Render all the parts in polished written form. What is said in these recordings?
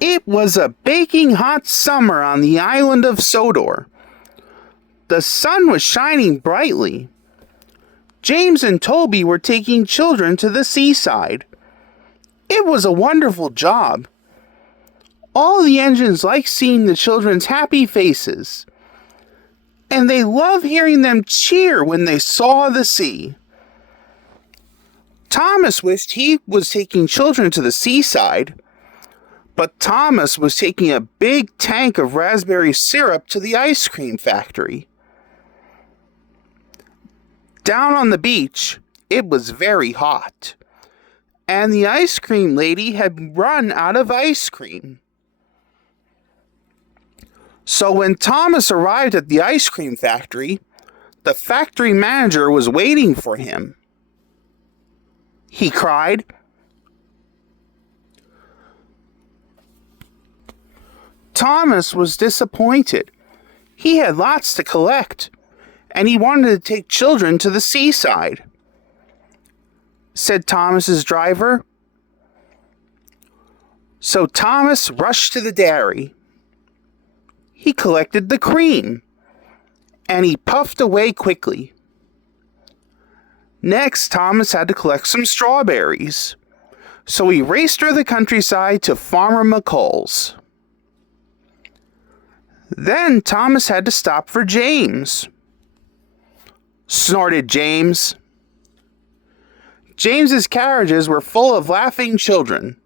It was a baking hot summer on the island of Sodor. The sun was shining brightly. James and Toby were taking children to the seaside. It was a wonderful job. All the engines liked seeing the children's happy faces, and they loved hearing them cheer when they saw the sea. Thomas wished he was taking children to the seaside, but Thomas was taking a big tank of raspberry syrup to the ice cream factory. Down on the beach, it was very hot, and the ice cream lady had run out of ice cream. So when Thomas arrived at the ice cream factory, the factory manager was waiting for him. He cried, Thomas was disappointed. He had lots to collect, and he wanted to take children to the seaside. Said Thomas's driver. So Thomas rushed to the dairy. He collected the cream, and he puffed away quickly. Next, Thomas had to collect some strawberries, so he raced through the countryside to Farmer McColl's. Then Thomas had to stop for James. Snorted James. James's carriages were full of laughing children.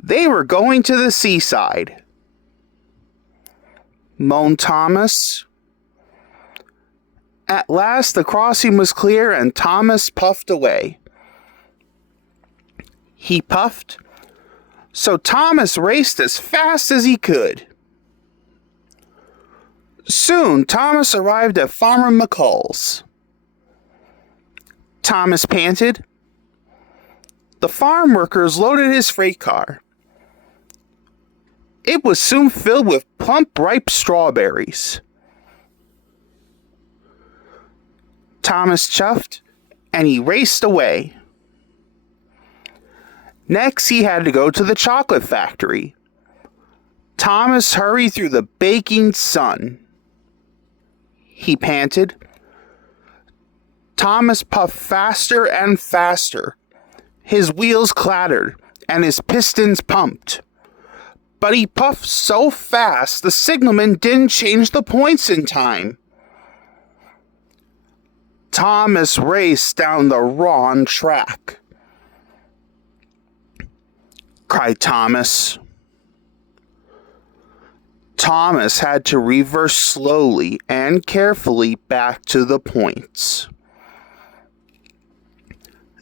They were going to the seaside. Moaned Thomas. At last the crossing was clear and Thomas puffed away. He puffed, so Thomas raced as fast as he could. Soon Thomas arrived at Farmer McColl's. Thomas panted. The farm workers loaded his freight car. It was soon filled with plump, ripe strawberries. Thomas chuffed, and he raced away. Next, he had to go to the chocolate factory. Thomas hurried through the baking sun. He panted. Thomas puffed faster and faster. His wheels clattered, and his pistons pumped. But he puffed so fast, the signalman didn't change the points in time. Thomas raced down the wrong track. Cried Thomas. Thomas had to reverse slowly and carefully back to the points.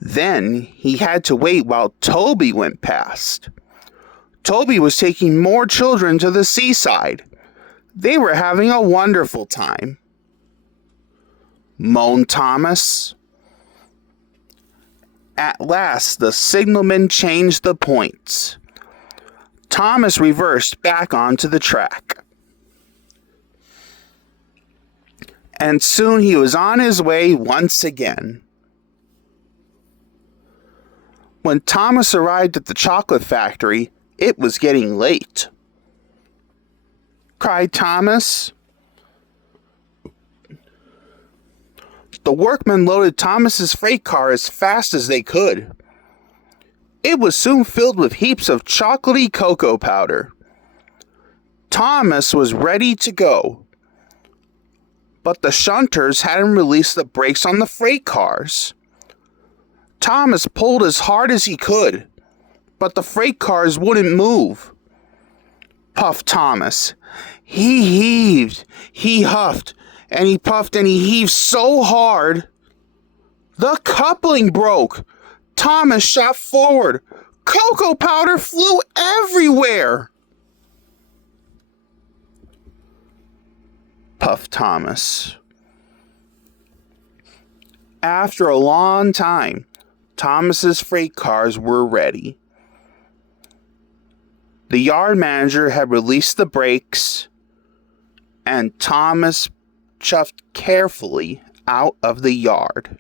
Then he had to wait while Toby went past. Toby was taking more children to the seaside. They were having a wonderful time. Moaned Thomas. At last, the signalman changed the points. Thomas reversed back onto the track. And soon he was on his way once again. When Thomas arrived at the chocolate factory, it was getting late. Cried Thomas. The workmen loaded Thomas's freight car as fast as they could. It was soon filled with heaps of chocolatey cocoa powder. Thomas was ready to go, but the shunters hadn't released the brakes on the freight cars. Thomas pulled as hard as he could, but the freight cars wouldn't move. Puffed Thomas. He heaved, he huffed, and he puffed and he heaved so hard. The coupling broke. Thomas shot forward. Cocoa powder flew everywhere. Puffed Thomas. After a long time, Thomas's freight cars were ready. The yard manager had released the brakes, and Thomas chuffed carefully out of the yard.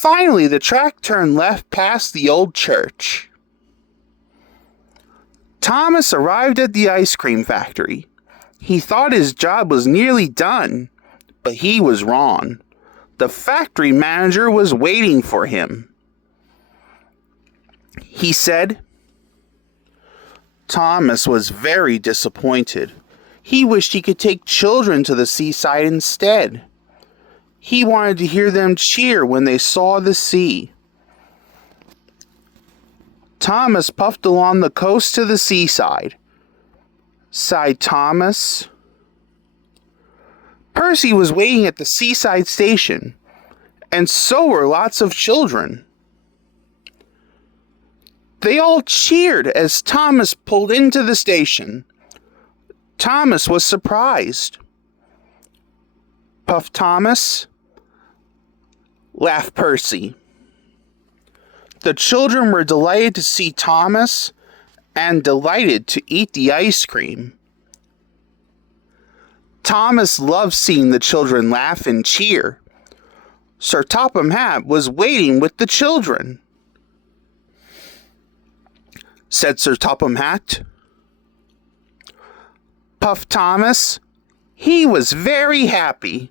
Finally, the track turned left past the old church. Thomas arrived at the ice cream factory. He thought his job was nearly done, but he was wrong. The factory manager was waiting for him. He said, Thomas was very disappointed. He wished he could take children to the seaside instead. He wanted to hear them cheer when they saw the sea. Thomas puffed along the coast to the seaside. Sighed Thomas. Percy was waiting at the seaside station, and so were lots of children. They all cheered as Thomas pulled into the station. Thomas was surprised. Puffed Thomas. Laughed Percy. The children were delighted to see Thomas and delighted to eat the ice cream. Thomas loved seeing the children laugh and cheer. Sir Topham Hatt was waiting with the children. Said Sir Topham Hatt. Puffed Thomas. He was very happy.